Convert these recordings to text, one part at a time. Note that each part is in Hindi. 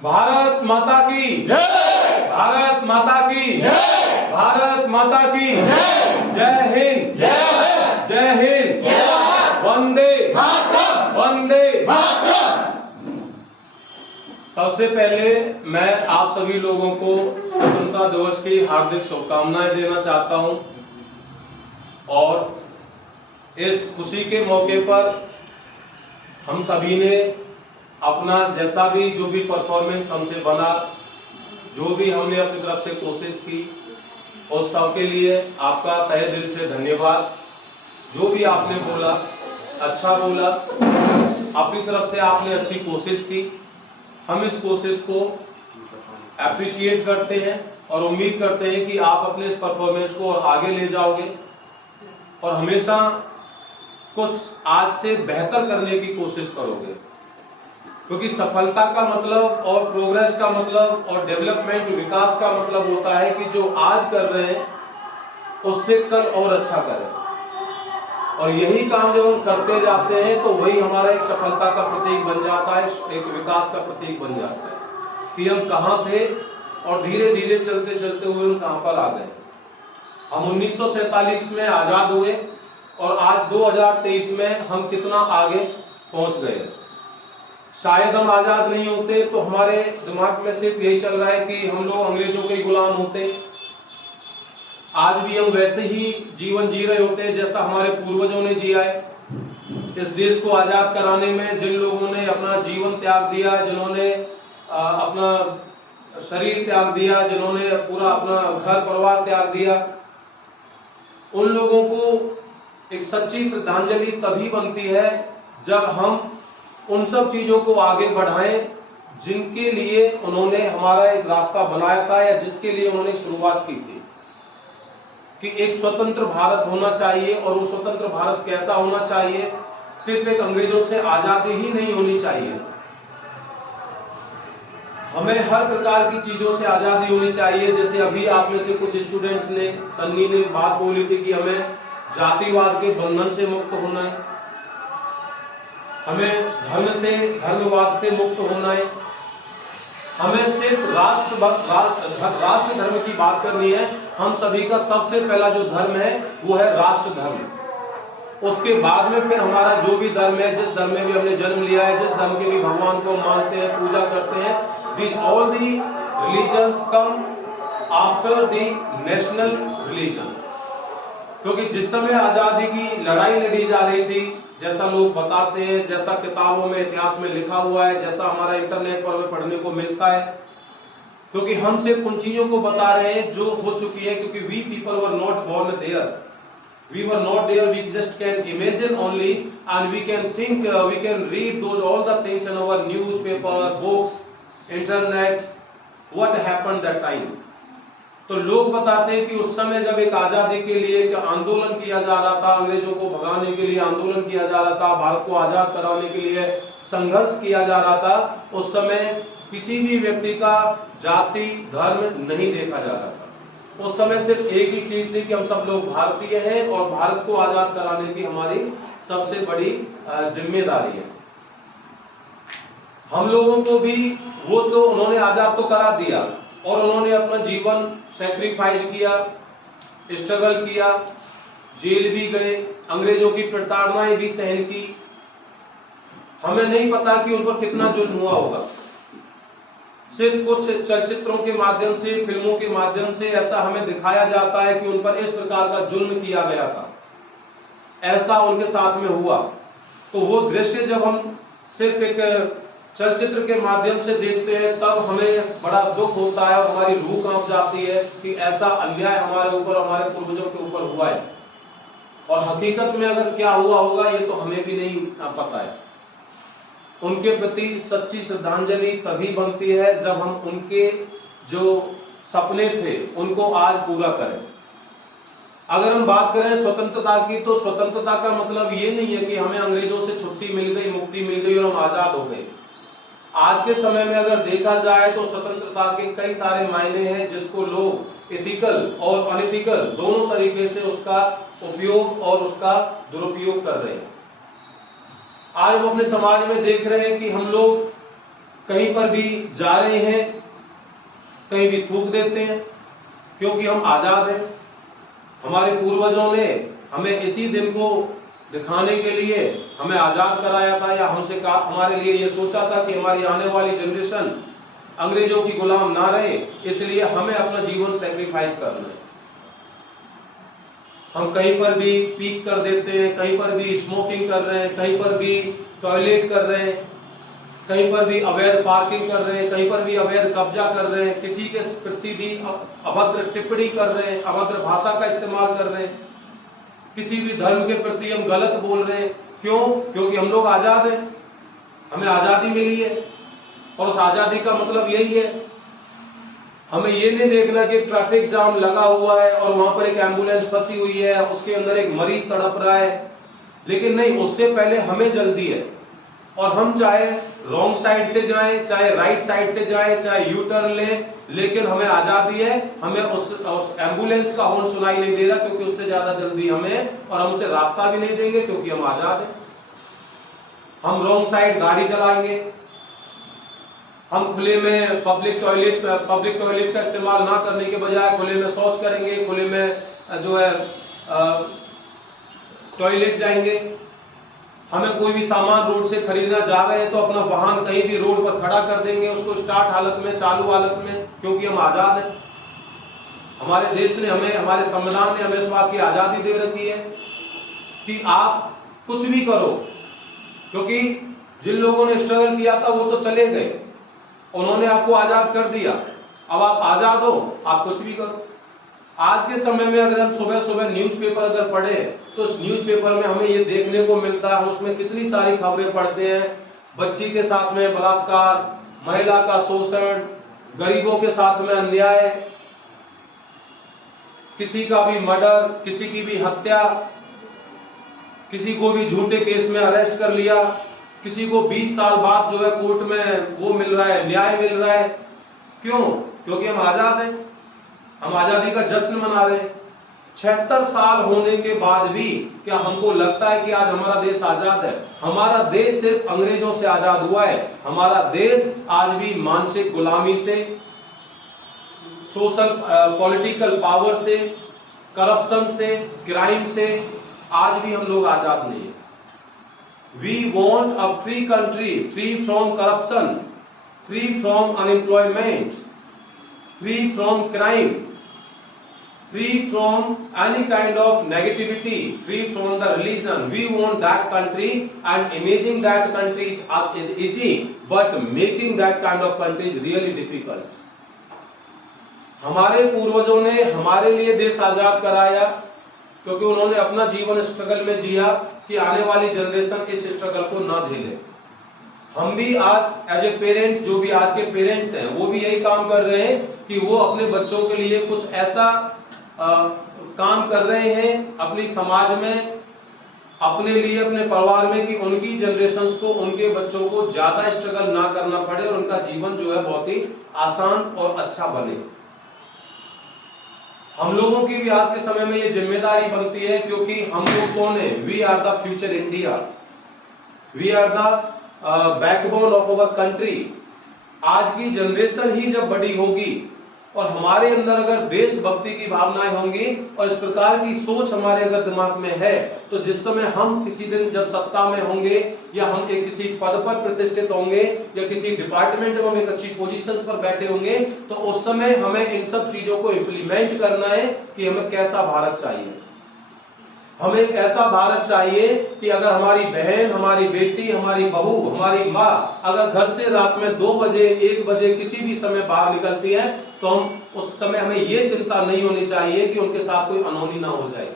भारत माता की जय, भारत माता की जय, भारत माता की जय, जय हिंद जय, जय हिंद जय, वंदे मातरम, वंदे। मातरम। सबसे पहले मैं आप सभी लोगों को स्वतंत्रता दिवस की हार्दिक शुभकामनाएं देना चाहता हूं और इस खुशी के मौके पर हम सभी ने अपना जैसा भी जो भी परफॉर्मेंस हमसे बना, जो भी हमने अपनी तरफ से कोशिश की, उस सब के लिए आपका तहे दिल से धन्यवाद। जो भी आपने बोला अच्छा बोला, अपनी तरफ से आपने अच्छी कोशिश की। हम इस कोशिश को एप्रिशिएट करते हैं और उम्मीद करते हैं कि आप अपने इस परफॉर्मेंस को और आगे ले जाओगे और हमेशा कुछ आज से बेहतर करने की कोशिश करोगे, क्योंकि सफलता का मतलब और प्रोग्रेस का मतलब और डेवलपमेंट विकास का मतलब होता है कि जो आज कर रहे हैं उससे कल और अच्छा करें। और यही काम जब हम करते जाते हैं तो वही हमारा एक सफलता का प्रतीक बन जाता है, एक विकास का प्रतीक बन जाता है कि हम कहाँ थे और धीरे धीरे चलते चलते हुए हम कहाँ पर आ गए। हम 1947 में आजाद हुए और आज 2023 में हम कितना आगे पहुंच गए। शायद हम आजाद नहीं होते तो हमारे दिमाग में सिर्फ यही चल रहा है कि हम लोग अंग्रेजों के गुलाम होते। आज भी हम वैसे ही जीवन जी रहे होते जैसा हमारे पूर्वजों ने जिया है। इस देश को आजाद कराने में जिन लोगों ने अपना जीवन त्याग दिया, जिन्होंने अपना शरीर त्याग दिया, जिन्होंने पूरा अपना घर परिवार त्याग दिया, उन लोगों को एक सच्ची श्रद्धांजलि तभी बनती है जब हम उन सब चीजों को आगे बढ़ाएं जिनके लिए उन्होंने हमारा एक रास्ता बनाया था या जिसके लिए उन्होंने शुरुआत की थी कि एक स्वतंत्र भारत होना चाहिए। और वो स्वतंत्र भारत कैसा होना चाहिए? सिर्फ एक अंग्रेजों से आजादी ही नहीं होनी चाहिए, हमें हर प्रकार की चीजों से आजादी होनी चाहिए। जैसे अभी आप में से कुछ स्टूडेंट्स ने, सन्नी ने बात बोली थी कि हमें जातिवाद के बंधन से मुक्त होना है, हमें धर्मवाद से मुक्त होना है, हमें सिर्फ राष्ट्र धर्म की बात करनी है। हम सभी का सबसे पहला जो धर्म है वो है राष्ट्र धर्म। उसके बाद में फिर हमारा जो भी धर्म है, जिस धर्म में भी हमने जन्म लिया है, जिस धर्म के भी भगवान को मानते हैं, पूजा करते हैं, these all the religions come after the national religion। क्योंकि जिस समय आजादी की लड़ाई लड़ी जा रही थी, जैसा लोग बताते हैं, जैसा किताबों में इतिहास में लिखा हुआ है, जैसा हमारा इंटरनेट पर हमें पढ़ने को मिलता है, क्योंकि हम सिर्फ उन चीजों को बता रहे हैं जो हो चुकी है। क्योंकि we people were not born there, we were not there, we just can imagine only and we can think, we can read those all the things in our newspaper, books, internet, what happened that time. तो लोग बताते हैं कि उस समय जब एक आजादी के लिए एक आंदोलन किया जा रहा था, अंग्रेजों को भगाने के लिए आंदोलन किया जा रहा था, भारत को आजाद कराने के लिए संघर्ष किया जा रहा था, उस समय किसी भी व्यक्ति का जाति धर्म नहीं देखा जा रहा था। उस समय सिर्फ एक ही चीज थी कि हम सब लोग भारतीय हैं और भारत को आजाद कराने की हमारी सबसे बड़ी जिम्मेदारी है। हम लोगों को भी वो तो उन्होंने आजाद तो करा दिया और उन्होंने अपना जीवन सैक्रिफाइस किया, स्ट्रगल किया, जेल भी गए, अंग्रेजों की प्रताड़नाएं भी सहन की। हमें नहीं पता कि उन पर कितना जुल्म हुआ होगा। सिर्फ कुछ चलचित्रों के माध्यम से, फिल्मों के माध्यम से ऐसा हमें दिखाया जाता है कि उन पर इस प्रकार का जुल्म किया गया था, ऐसा उनके साथ में हुआ। तो वो दृश्य जब हम सिर्फ एक चलचित्र के माध्यम से देखते हैं तब हमें बड़ा दुख होता है और हमारी रूह कांप जाती है कि ऐसा अन्याय हमारे ऊपर, हमारे पूर्वजों के ऊपर हुआ है। और हकीकत में अगर क्या हुआ होगा ये तो हमें भी नहीं पता है। उनके प्रति सच्ची श्रद्धांजलि तभी बनती है जब हम उनके जो सपने थे उनको आज पूरा करें। अगर हम बात करें स्वतंत्रता की, तो स्वतंत्रता का मतलब ये नहीं है कि हमें अंग्रेजों से छुट्टी मिल गई, मुक्ति मिल गई और हम आजाद हो गए। आज के समय में अगर देखा जाए तो स्वतंत्रता के कई सारे मायने हैं जिसको लोग एथिकल और अनएथिकल दोनों तरीके से उसका उपयोग और उसका दुरुपयोग कर रहे हैं। आज हम अपने समाज में देख रहे हैं कि हम लोग कहीं पर भी जा रहे हैं, कहीं भी थूक देते हैं, क्योंकि हम आजाद हैं। हमारे पूर्वजों ने हमें इसी दिन को दिखाने के लिए हमें आजाद कराया था, या हमसे कहा, हमारे लिए ये सोचा था कि हमारी आने वाली जनरेशन अंग्रेजों की गुलाम ना रहे, इसलिए हमें अपना जीवन सैक्रिफाइस करना है। हम कहीं पर भी पीक कर देते हैं, कहीं पर भी स्मोकिंग कर रहे हैं, कहीं पर भी टॉयलेट कर रहे हैं, कहीं पर भी अवैध पार्किंग कर रहे हैं, कहीं पर भी अवैध कब्जा कर रहे हैं, किसी के प्रति भी अभद्र टिप्पणी कर रहे हैं, अभद्र भाषा का इस्तेमाल कर रहे हैं, किसी भी धर्म के प्रति हम गलत बोल रहे हैं। क्यों? क्योंकि हम लोग आजाद हैं, हमें आजादी मिली है, और उस आजादी का मतलब यही है। हमें ये नहीं देखना कि ट्रैफिक जाम लगा हुआ है और वहां पर एक एम्बुलेंस फंसी हुई है, उसके अंदर एक मरीज तड़प रहा है, लेकिन नहीं, उससे पहले हमें जल्दी है, और हम चाहे रॉन्ग साइड से जाएं, चाहे राइट साइड से जाएं, चाहे यू टर्न लें, लेकिन हमें आजादी है। हमें उस एम्बुलेंस का हॉर्न सुनाई नहीं दे रहा, क्योंकि उससे ज्यादा जल्दी हमें, और हम उसे रास्ता भी नहीं देंगे, क्योंकि हम आजाद हैं। हम रॉन्ग साइड गाड़ी चलाएंगे, हम खुले में पब्लिक टॉयलेट का इस्तेमाल ना करने के बजाय खुले में शौच करेंगे, खुले में जो है टॉयलेट जाएंगे। हमें कोई भी सामान रोड से खरीदना जा रहे हैं तो अपना वाहन कहीं भी रोड पर खड़ा कर देंगे, उसको स्टार्ट हालत में, चालू हालत में, क्योंकि हम आजाद हैं। हमारे देश ने हमें, हमारे संविधान ने हमें इस बात की आजादी दे रखी है कि आप कुछ भी करो, क्योंकि जिन लोगों ने स्ट्रगल किया था वो तो चले गए, उन्होंने आपको आजाद कर दिया। अब आप आजाद हो, आप कुछ भी करो। आज के समय में अगर हम सुबह सुबह न्यूज़पेपर अगर पढ़े तो उस न्यूज़पेपर में हमें ये देखने को मिलता है, हम उसमें कितनी सारी खबरें पढ़ते हैं, बच्ची के साथ में बलात्कार, महिला का शोषण, गरीबों के साथ में अन्याय, किसी का भी मर्डर, किसी की भी हत्या, किसी को भी झूठे केस में अरेस्ट कर लिया, किसी को 20 साल बाद जो है कोर्ट में वो मिल रहा है, न्याय मिल रहा है। क्यों? क्योंकि हम आजाद हैं, हम आजादी का जश्न मना रहे हैं। 76 साल होने के बाद भी क्या हमको लगता है कि आज हमारा देश आजाद है? हमारा देश सिर्फ अंग्रेजों से आजाद हुआ है। हमारा देश आज भी मानसिक गुलामी से, सोशल पॉलिटिकल पावर से, करप्शन से, क्राइम से आज भी हम लोग आजाद नहीं है। We want a free country, free from corruption, free from unemployment, free from crime, free from any kind of negativity, free from the religion. We want that country, and imaging that country is easy, but making that kind of country is really difficult. हमारे पूर्वजों ने हमारे लिए देश आजाद कराया, क्योंकि उन्होंने अपना जीवन स्ट्रगल में जिया कि आने वाली जनरेशन इस स्ट्रगल को ना झेले। हम भी आज एज ए पेरेंट्स, जो भी आज के पेरेंट्स हैं, वो भी यही काम कर रहे हैं कि वो अपने बच्चों के लिए कुछ ऐसा काम कर रहे हैं अपनी समाज में, अपने लिए, अपने परिवार में, कि उनकी जनरेशंस को, उनके बच्चों को ज्यादा स्ट्रगल ना करना पड़े और उनका जीवन जो है बहुत ही आसान और अच्छा बने। हम लोगों की भी आज के समय में ये जिम्मेदारी बनती है, क्योंकि हम लोग कौन है? We are the future India, we are the backbone of our country. आज की जनरेशन ही जब बड़ी होगी और हमारे अंदर अगर देशभक्ति की भावनाएं होंगी और इस प्रकार की सोच हमारे अगर दिमाग में है, तो जिस समय हम किसी दिन जब सत्ता में होंगे, या हम एक किसी पद पर प्रतिष्ठित होंगे, या किसी डिपार्टमेंट में हम एक अच्छी पोजीशन पर बैठे होंगे, तो उस समय हमें इन सब चीजों को इम्प्लीमेंट करना है कि हमें कैसा भारत चाहिए। हमें एक ऐसा भारत चाहिए कि अगर हमारी बहन, हमारी बेटी, हमारी बहू, हमारी माँ अगर घर से रात में 2 बजे, 1 बजे किसी भी समय बाहर निकलती है, तो हम उस समय हमें ये चिंता नहीं होनी चाहिए कि उनके साथ कोई अनहोनी ना हो जाए।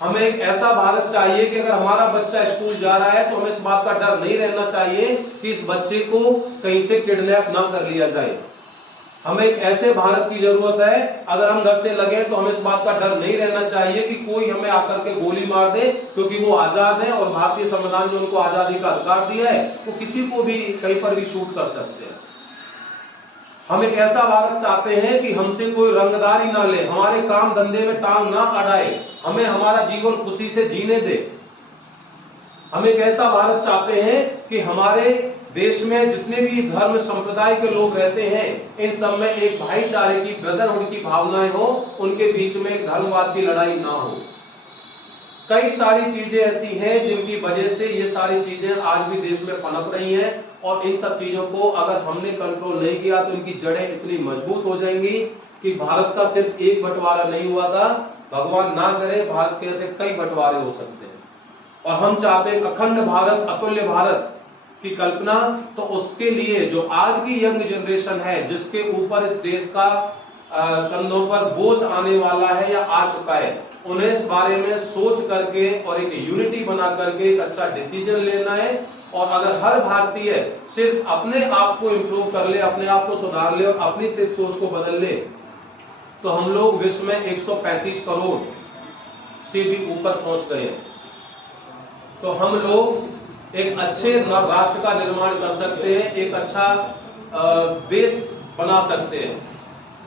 हमें एक ऐसा भारत चाहिए कि अगर हमारा बच्चा स्कूल जा रहा है तो हमें इस बात का डर नहीं रहना चाहिए कि इस बच्चे को कहीं से किडनैप ना कर लिया जाए। हमें एक ऐसे भारत की जरूरत है, अगर हम घर से लगे तो हमें इस बात का डर नहीं रहना चाहिए कि कोई हमें आकर के गोली मार दे, क्योंकि वो आजाद है और भारतीय संविधान ने उनको आजादी का अधिकार दिया है, वो किसी को भी कहीं पर भी शूट कर सकते हैं। हम एक ऐसा भारत चाहते हैं कि हमसे कोई रंगदारी ना ले, हमारे काम धंधे में टांग ना अड़ाए, हमें हमारा जीवन खुशी से जीने दे। हम एक ऐसा भारत चाहते हैं कि हमारे देश में जितने भी धर्म संप्रदाय के लोग रहते हैं, इन सब में एक भाईचारे की, ब्रदरहुड की भावनाएं हो, उनके बीच में एक धर्मवाद की लड़ाई ना हो। कई सारी चीजें ऐसी हैं जिनकी वजह से ये सारी चीजें आज भी देश में पनप रही हैं, और इन सब चीजों को अगर हमने कंट्रोल नहीं किया तो इनकी जड़ें इतनी मजबूत हो जाएंगी कि भारत का सिर्फ एक बंटवारा नहीं हुआ था, भगवान ना करे भारत के ऐसे कई बंटवारे हो सकते हैं। और हम चाहते हैं अखंड भारत, अतुल्य भारत की कल्पना, तो उसके लिए जो आज की यंग जनरेशन है, जिसके ऊपर इस देश का कंधों पर बोझ आने वाला है या आ चुका है, उन्हें इस बारे में सोच करके और एक यूनिटी बना करके एक अच्छा डिसीजन लेना है। और अगर हर भारतीय सिर्फ अपने आप को इंप्रूव कर ले, अपने आप को सुधार ले और अपनी सिर्फ सोच को बदल ले, तो हम लोग विश्व में 135 करोड़ से भी ऊपर पहुंच गए हैं। तो हम लोग एक अच्छे राष्ट्र का निर्माण कर सकते हैं, एक अच्छा देश बना सकते हैं।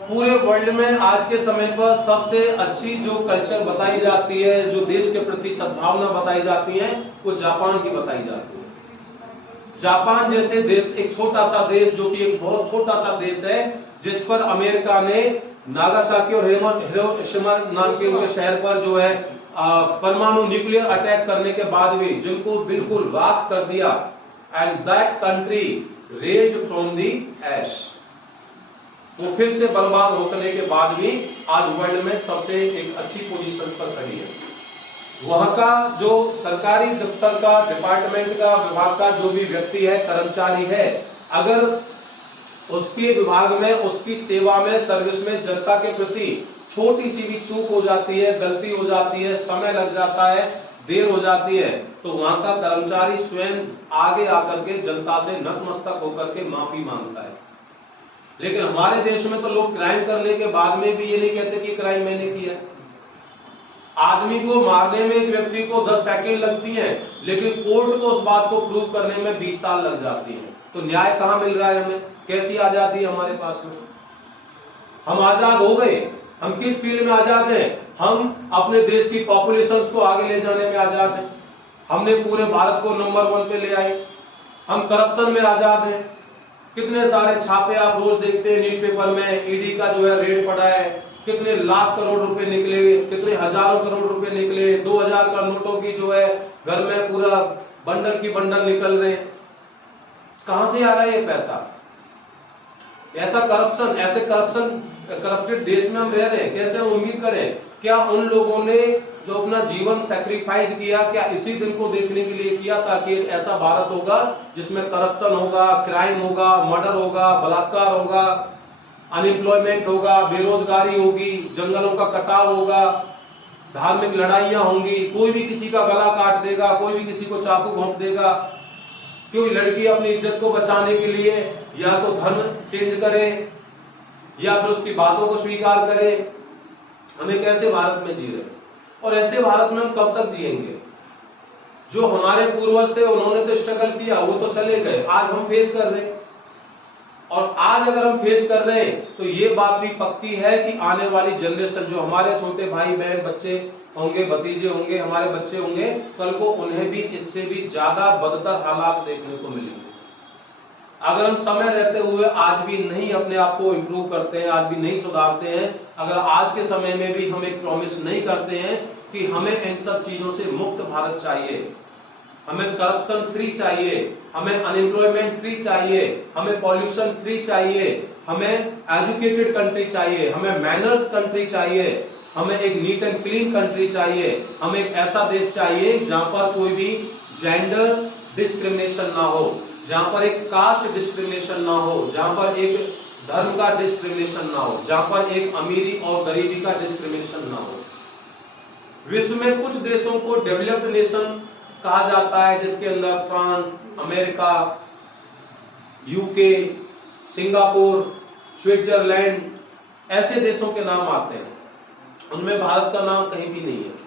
पूरे वर्ल्ड में आज के समय पर सबसे अच्छी जो कल्चर बताई जाती है, जो देश के प्रति सद्भावना बताई जाती है, वो जापान की बताई जाती है। जापान जैसे देश, एक छोटा सा देश, जो कि एक बहुत छोटा सा देश है, जिस पर अमेरिका ने नागासाकी और हिरोशिमा नाम के उनके शहर पर जो है परमाणु न्यूक्लियर अटैक करने के बाद भी जिनको बिल्कुल राख कर दिया, and that country raised from the ash, वो फिर से बर्बाद होने के बाद भी आज वर्ल्ड में सबसे एक अच्छी पोजीशन पर खड़ी है। वहां का जो सरकारी दफ्तर का, डिपार्टमेंट का, विभाग का जो भी व्यक्ति है, कर्मचारी है, अगर उसके विभाग में, उसकी सेवा में, सर्विस में जनता के प्रति छोटी सी भी चूक हो जाती है, गलती हो जाती है, समय लग जाता है, देर हो जाती है, तो वहां का कर्मचारी स्वयं आगे आकर के जनता से नतमस्तक होकर के माफी मांगता है। लेकिन हमारे देश में तो लोग क्राइम करने के बाद में भी ये नहीं कहते कि क्राइम मैंने किया। आदमी को मारने में एक व्यक्ति को 10 सेकंड लगती है, लेकिन कोर्ट को उस बात को प्रूव करने में 20 साल लग जाती है। तो न्याय कहां मिल रहा है हमें? कैसी आजादी है हमारे पास में? हम आजाद हो गए, हम किस फील्ड में आजाद हैं? हम अपने देश की पॉपुलेशन को आगे ले जाने में आजाद हैं, हमने पूरे भारत को नंबर 1 पे ले आए। हम करप्शन में आजाद हैं, कितने सारे छापे आप रोज देखते हैं न्यूज़पेपर में, ईडी का जो है रेड पड़ा है, कितने लाख करोड़ रुपए निकले, कितने हजारों करोड़ रुपए निकले, 2000 का नोटों की जो है घर में पूरा बंडल की बंडल निकल रहे हैं। कहां से आ रहा है ये पैसा? ऐसा करप्शन, ऐसे करप्टेड देश में हम रह रहे हैं, कैसे हम उम्मीद करें? क्या उन लोगों ने जो अपना जीवन सैक्रिफाइस किया, क्या इसी दिन को देखने के लिए किया ताकि ऐसा भारत होगा जिसमें करप्शन होगा, क्राइम होगा, मर्डर होगा, बलात्कार होगा, अनएम्प्लॉयमेंट होगा, बेरोजगारी होगी, जंगलों का कटाव होगा, धार्मिक लड़ाइयां होंगी, कोई भी किसी का गला काट देगा, कोई भी किसी को चाकू घोंप देगा, कोई लड़की अपनी इज्जत को बचाने के लिए या तो धर्म चेंज करे या फिर उसकी बातों को स्वीकार करे। हमें कैसे भारत में जी रहे? और ऐसे भारत में हम कब तक जिएंगे? जो हमारे पूर्वज थे उन्होंने तो स्ट्रगल किया, वो तो चले गए, आज हम फेस कर रहे हैं। और आज अगर हम फेस कर रहे हैं तो ये बात भी पक्की है कि आने वाली जनरेशन, जो हमारे छोटे भाई बहन बच्चे होंगे, भतीजे होंगे, हमारे बच्चे होंगे, कल को उन्हें भी इससे भी ज्यादा बदतर हालात देखने को मिलेंगे। अगर हम समय रहते हुए आज भी नहीं अपने आप को इम्प्रूव करते हैं, आज भी नहीं सुधारते हैं, अगर आज के समय में भी हम एक प्रॉमिस नहीं करते हैं कि हमें इन सब चीजों से मुक्त भारत चाहिए, हमें करप्शन फ्री चाहिए, हमें अनएम्प्लॉयमेंट फ्री चाहिए, हमें पॉल्यूशन फ्री चाहिए, हमें एजुकेटेड कंट्री चाहिए, हमें मैनर्स कंट्री चाहिए, हमें एक नीट एंड क्लीन कंट्री चाहिए, हमें एक ऐसा देश चाहिए जहां पर कोई भी जेंडर डिस्क्रिमिनेशन ना हो, जहां पर एक कास्ट डिस्क्रिमिनेशन ना हो, जहां पर एक धर्म का डिस्क्रिमिनेशन ना हो, जहां पर एक अमीरी और गरीबी का डिस्क्रिमिनेशन ना हो। विश्व में कुछ देशों को डेवलप्ड नेशन कहा जाता है, जिसके अंदर France, America, UK, Singapore, Switzerland, ऐसे देशों के नाम आते हैं। उनमें भारत का नाम कहीं भी नहीं है।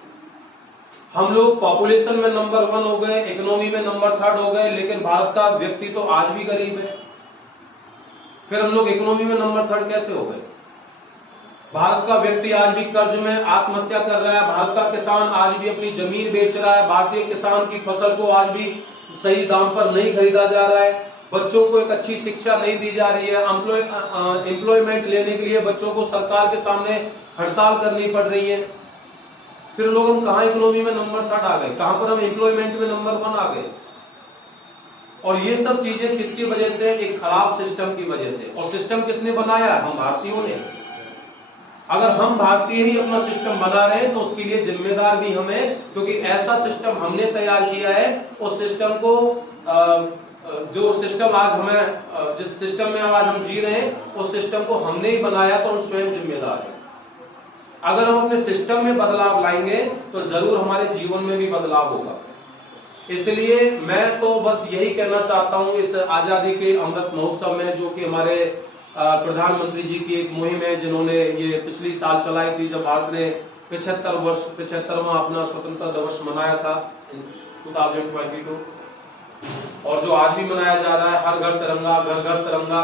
हम लोग पॉपुलेशन में नंबर 1 हो गए, इकोनॉमी में नंबर 3rd हो गए, लेकिन भारत का व्यक्ति तो आज भी गरीब है। फिर हम लोग इकोनॉमी में नंबर 3rd कैसे हो गए? भारत का व्यक्ति आज भी कर्ज में आत्महत्या कर रहा है, भारत का किसान आज भी अपनी जमीन बेच रहा है, भारतीय किसान की फसल को आज भी सही दाम पर नहीं खरीदा जा रहा है, बच्चों को एक अच्छी शिक्षा नहीं दी जा रही है, एम्प्लॉयमेंट लेने के लिए बच्चों को सरकार के सामने हड़ताल करनी पड़ रही है। फिर लोग हम कहाँ इकोनॉमी में नंबर 3 आ गए, कहां पर हम एम्प्लॉयमेंट में नंबर 1 आ गए। और ये सब चीजें किसकी वजह से? एक खराब सिस्टम की वजह से। और सिस्टम किसने बनाया? हम भारतीयों ने। अगर हम भारतीय ही अपना सिस्टम बना रहे हैं तो उसके लिए जिम्मेदार भी हमें, क्योंकि ऐसा सिस्टम हमने तैयार किया है। उस सिस्टम को जो सिस्टम आज हमें, जिस सिस्टम में आज हम जी रहे हैं, उस सिस्टम को हमने ही बनाया, तो हम स्वयं जिम्मेदार हैं। अगर हम अपने सिस्टम में बदलाव लाएंगे तो जरूर हमारे जीवन में भी बदलाव होगा। इसलिए मैं तो बस यही कहना चाहता हूं इस आजादी के अमृत महोत्सव में, जो कि हमारे प्रधानमंत्री जी की एक मुहिम है, जिन्होंने ये पिछली साल चलाई थी, जब भारत ने 75वां अपना स्वतंत्रता दिवस मनाया था 2022, और जो आज भी मनाया जा रहा है, हर घर तिरंगा, घर घर तिरंगा।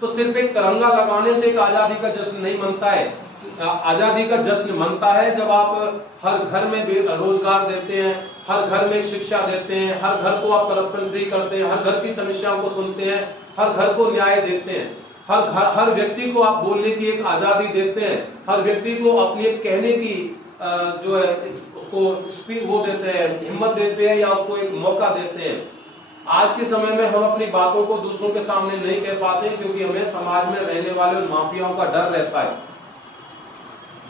तो सिर्फ एक तिरंगा लगाने से एक आजादी का जश्न नहीं मनता है। आजादी का जश्न मनता है जब आप हर घर में रोजगार देते हैं, हर घर में शिक्षा देते हैं, हर घर को आप करप्शन फ्री करते हैं, हर घर की समस्याओं को सुनते हैं, हर घर को न्याय देते हैं, हर व्यक्ति को आप बोलने की एक आजादी देते हैं, हर व्यक्ति को अपनी एक कहने की जो है उसको स्पीच वो देते हैं, हिम्मत देते हैं, या उसको एक मौका देते हैं। आज के समय में हम अपनी बातों को दूसरों के सामने नहीं कह पाते, क्योंकि हमें समाज में रहने वाले माफियाओं का डर रहता है,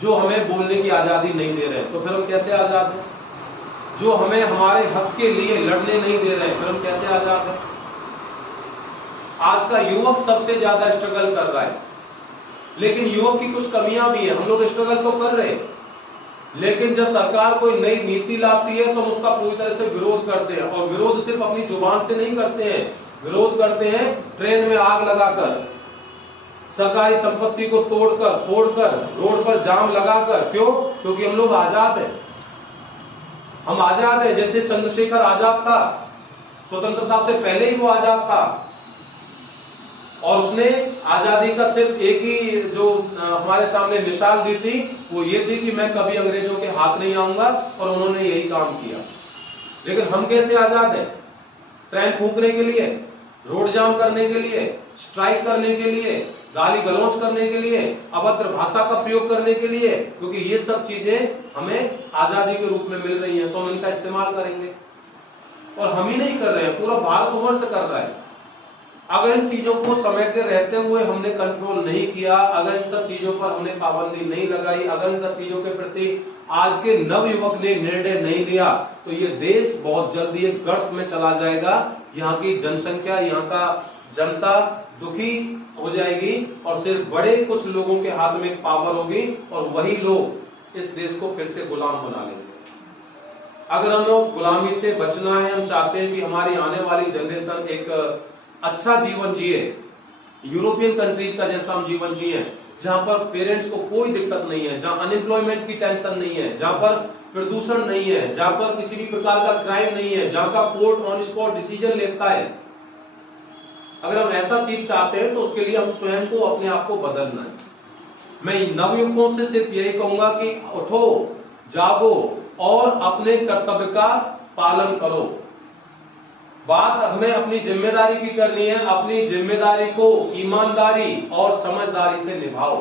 जो हमें बोलने की आजादी नहीं दे रहे हैं। तो फिर हम कैसे आजाद हैं? जो हमें हमारे हक के लिए लड़ने नहीं दे रहे हैं, फिर हम कैसे आजाद हैं? आज का युवक सबसे ज्यादा स्ट्रगल कर रहा है, लेकिन युवक की कुछ कमियां भी है। हम लोग स्ट्रगल तो कर रहे हैं, लेकिन जब सरकार कोई नई नीति लाती है तो हम उसका पूरी तरह से विरोध करते हैं। और विरोध सिर्फ अपनी जुबान से नहीं करते हैं, विरोध करते हैं ट्रेन में आग लगाकर, सरकारी संपत्ति को तोड़कर फोड़कर, रोड पर जाम लगाकर। क्यों? क्योंकि हम लोग आजाद हैं। हम आजाद हैं। जैसे चंद्रशेखर आजाद था, स्वतंत्रता से पहले ही वो आजाद था, और उसने आजादी का सिर्फ एक ही जो हमारे सामने मिसाल दी थी, वो ये थी कि मैं कभी अंग्रेजों के हाथ नहीं आऊंगा, और उन्होंने यही काम किया। लेकिन हम कैसे आजाद हैं? ट्रेन फूंकने के लिए, रोड जाम करने के लिए, स्ट्राइक करने के लिए, गाली गलौज करने के लिए, अभद्र भाषा का प्रयोग करने के लिए, क्योंकि ये सब चीजें हमें आजादी के रूप में मिल रही हैं, तो हम इनका इस्तेमाल करेंगे। और हम ही नहीं कर रहे हैं, पूरा भारतवर्ष कर रहा है। अगर इन चीजों को समय के रहते हुए हमने कंट्रोल नहीं किया, अगर इन सब चीजों पर हमने पाबंदी नहीं लगाई, अगर इन सब चीजों के प्रति आज के नव युवक ने निर्णय नहीं लिया, तो ये देश बहुत जल्दी एक गर्त में चला जाएगा। यहाँ की जनसंख्या, यहाँ का जनता दुखी हो जाएगी, और सिर्फ बड़े कुछ लोगों के हाथ में पावर होगी, और वही लोग इस देश को फिर से गुलाम बना लेंगे। अगर हमें उस गुलामी से बचना है, हम चाहते हैं कि हमारी आने वाली जनरेशन एक अच्छा जीवन जिए, यूरोपियन कंट्रीज का जैसा हम जीवन जिए, जहां पर पेरेंट्स को कोई दिक्कत नहीं है, जहां अनएम्प्लॉयमेंट की टेंशन नहीं है, जहां पर प्रदूषण नहीं है, जहां पर किसी भी प्रकार का क्राइम नहीं है, जहां का कोर्ट ऑन स्पॉट डिसीजन लेता है। अगर हम ऐसा चीज चाहते हैं तो उसके लिए हम स्वयं को, अपने आप को बदलना है। मैं नवयुवकों से सिर्फ यही कहूंगा कि उठो, जागो और अपने कर्तव्य का पालन करो। बात हमें अपनी जिम्मेदारी की करनी है। अपनी जिम्मेदारी को ईमानदारी और समझदारी से निभाओ।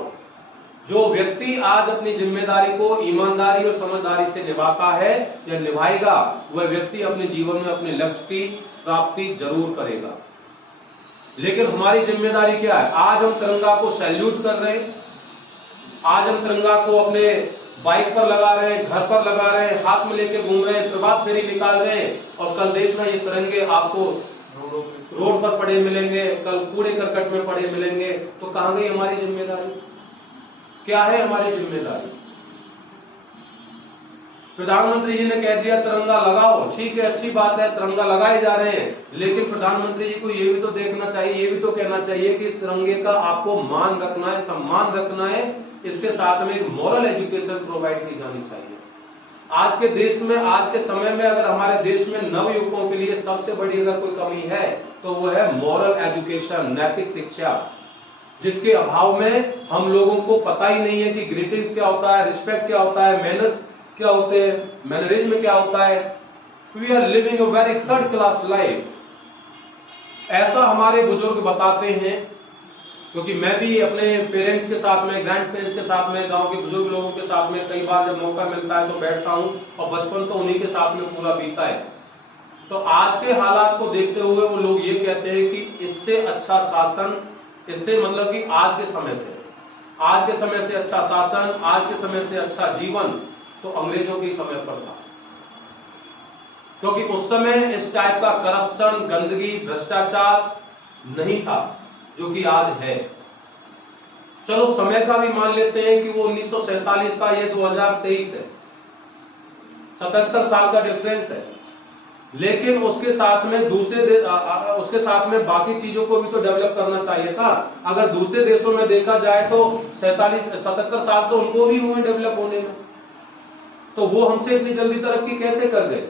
जो व्यक्ति आज अपनी जिम्मेदारी को ईमानदारी और समझदारी से निभाता है या निभाएगा, वह व्यक्ति अपने जीवन में अपने लक्ष्य की प्राप्ति जरूर करेगा। लेकिन हमारी जिम्मेदारी क्या है? आज हम तिरंगा को सैल्यूट कर रहे हैं, आज हम तिरंगा को अपने बाइक पर लगा रहे हैं, घर पर लगा रहे हैं, हाथ में लेके घूम रहे हैं, प्रभात फेरी निकाल रहे हैं, और कल देखना ये तिरंगे आपको रोड पर पड़े मिलेंगे, कल कूड़े करकट में पड़े मिलेंगे। तो कहां गई हमारी जिम्मेदारी? क्या है हमारी जिम्मेदारी? प्रधानमंत्री जी ने कह दिया तिरंगा लगाओ, ठीक है, अच्छी बात है, तिरंगा लगाए जा रहे हैं, लेकिन प्रधानमंत्री जी को ये भी तो देखना चाहिए, ये भी तो कहना चाहिए कि इस तिरंगे का आपको मान रखना है, सम्मान रखना है, इसके साथ में एक मॉरल एजुकेशन प्रोवाइड की जानी चाहिए। आज के देश में, आज के समय में अगर हमारे देश में नव युवकों के लिए सबसे बड़ी अगर कोई कमी है तो वो है मॉरल एजुकेशन, नैतिक शिक्षा, जिसके अभाव में हम लोगों को पता ही नहीं है कि ग्रीटिंग्स क्या होता है, रिस्पेक्ट क्या होता है, मैनर्स क्या होते हैं, मैनरिज्म क्या होता है। We are living a very third class life. ऐसा हमारे बुजुर्ग बताते हैं, क्योंकि मैं भी अपने पेरेंट्स के साथ में, ग्रैंड पेरेंट्स के साथ में, गांव के बुजुर्ग लोगों के साथ में कई बार जब मौका मिलता है तो बैठता हूं, और बचपन तो उन्हीं के साथ में पूरा बीता है। तो आज के हालात को देखते हुए वो लोग ये कहते हैं कि इससे अच्छा शासन, इससे मतलब कि आज के समय से अच्छा शासन, आज के समय से अच्छा जीवन तो अंग्रेजों के समय पर था, क्योंकि उस समय इस टाइप का करप्शन, गंदगी, भ्रष्टाचार नहीं था जो कि आज है। चलो समय का भी मान लेते हैं कि वो 1947 था, ये 2023 है, 77 साल का डिफरेंस है। लेकिन उसके साथ में उसके साथ में बाकी चीजों को भी तो डेवलप करना चाहिए था। अगर दूसरे देशों में देखा जाए तो 77 साल तो उनको भी हुए डेवलप होने में, तो वो हमसे इतनी जल्दी तरक्की कैसे कर गए?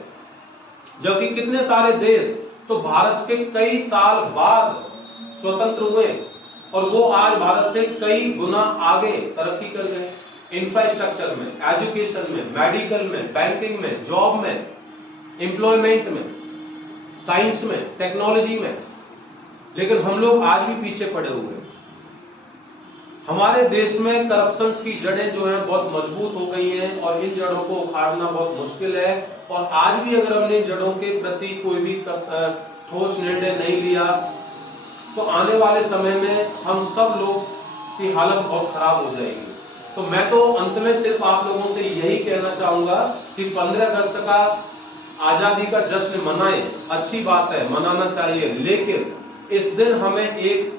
जबकि कितने सारे देश तो भारत के कई साल बाद स्वतंत्र हुए और वो आज भारत से कई गुना आगे तरक्की कर गए, इंफ्रास्ट्रक्चर में, एजुकेशन में, मेडिकल में, बैंकिंग में, जॉब में, एम्प्लॉयमेंट में, साइंस में, टेक्नोलॉजी में। लेकिन हम लोग आज भी पीछे पड़े हुए हैं। हमारे देश में करप्शन की जड़ें जो हैं बहुत मजबूत हो गई हैं और इन जड़ों को उखाड़ना बहुत मुश्किल है। और आज भी अगर हमने इन जड़ों के प्रति कोई भी ठोस निर्णय नहीं लिया तो आने वाले समय में हम सब लोग की हालत बहुत खराब हो जाएगी। तो मैं तो अंत में सिर्फ आप लोगों से यही कहना चाहूंगा कि 15 अगस्त का आजादी का जश्न मनाएं, अच्छी बात है, मनाना चाहिए, लेकिन इस दिन हमें एक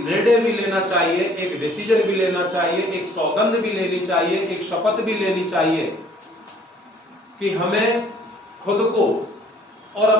निर्णय भी लेना चाहिए, एक डिसीजन भी लेना चाहिए, एक सौगंध भी लेनी चाहिए, एक शपथ भी लेनी चाहिए कि हमें खुद को और